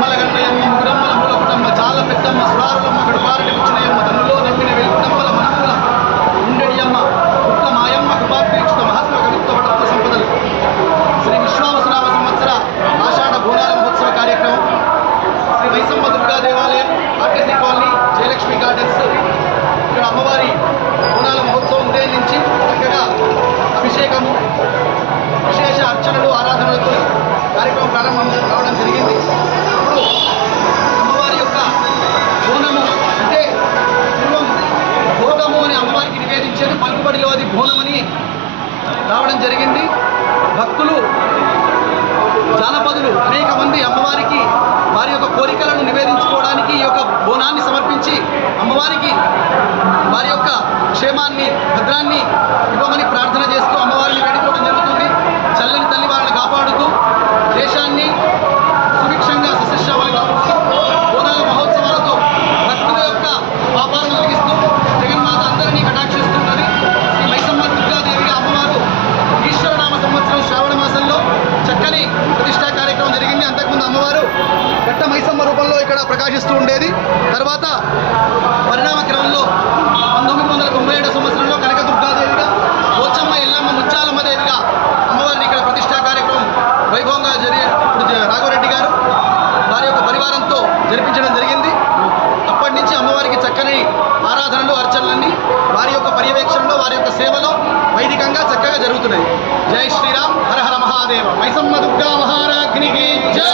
అమ్మల గన్నయమ్మ ముగురమ్మల మూల కుటమ్మ చాల పెట్టమ్మ సురారులమ్మ గడుపారటి వచ్చినయమ్మ తన్నులో నమ్మిన వెలుగుటమ్మల మనముల ఉండెడియమ్మ పుట్ల మాయమ్మ కృపాపేక్షిత మహాత్మ కవిత్వ పటత్వ సంపదలు శ్రీ విశ్వావసునామ సంవత్సర ఆషాఢ బోనాల మహోత్సవ కార్యక్రమం శ్రీ మైసమ్మ దుర్గా దేవాలయం ఆర్టీసీ కాలనీ జయలక్ష్మి గార్డెన్స్ ఇక్కడ అమ్మవారి బోనాల మహోత్సవం ఉదయం నుంచి చక్కగా అభిషేకము విశేష అర్చనలు ఆరాధనలతో కార్యక్రమం ప్రారంభం కావడం జరిగింది. ఇప్పుడు అమ్మవారి యొక్క బోనము అంటే పూర్వం భోగము అని అమ్మవారికి నివేదించేది, పలుకుబడిలో అది బోనమని రావడం జరిగింది. భక్తులు జానపదులు అనేక మంది అమ్మవారికి వారి యొక్క కోరికలను నివేదించుకోవడానికి ఈ యొక్క బోనాన్ని సమర్పించి అమ్మవారికి వారి యొక్క క్షేమాన్ని భద్రాన్ని ఇవ్వమని ప్రార్థన చేస్తూ అమ్మవారిని వేడుకోవడం జరుగుతుంది. చల్లని తల్లి వారిని కాపాడుతూ దేశాన్ని సుభిక్షంగా సస్యశ్యామలుగా ఉంచుతూ బోనాల మహోత్సవాలతో భక్తుల యొక్క పాపాలను తొలగిస్తూ జగన్మాత అందరినీ కటాక్షిస్తున్నది. శ్రీ మైసమ్మ దుర్గాదేవిగా అమ్మవారు ఈశ్వరనామ సంవత్సరం శ్రావణ మాసంలో చక్కని ప్రతిష్టా కార్యక్రమం జరిగింది. అంతకుముందు అమ్మవారు ఘట్ట మైసమ్మ రూపంలో ఇక్కడ ప్రకాశిస్తూ ఉండేది. తర్వాత పరిణామ క్రమంలో 1997 సంవత్సరంలో కనకదుర్గాదేవిగా, పోచమ్మ ఎల్లమ్మ ముత్యాలమ్మ దేవిగా అమ్మవారిని ఇక్కడ ప్రతిష్టా కార్యక్రమం వైభవంగా ఇప్పుడు రాఘవరెడ్డి గారు వారి యొక్క పరివారంతో జరిపించడం జరిగింది. అప్పటి నుంచి అమ్మవారికి చక్కని ఆరాధనలు అర్చనలన్నీ వారి యొక్క పర్యవేక్షణలో వారి యొక్క సేవలో వైదికంగా చక్కగా జరుగుతున్నాయి. జై శ్రీరామ్, హర హర మహాదేవ. మైసమ్మ దుర్గా మహారాజ్ఞికి జై.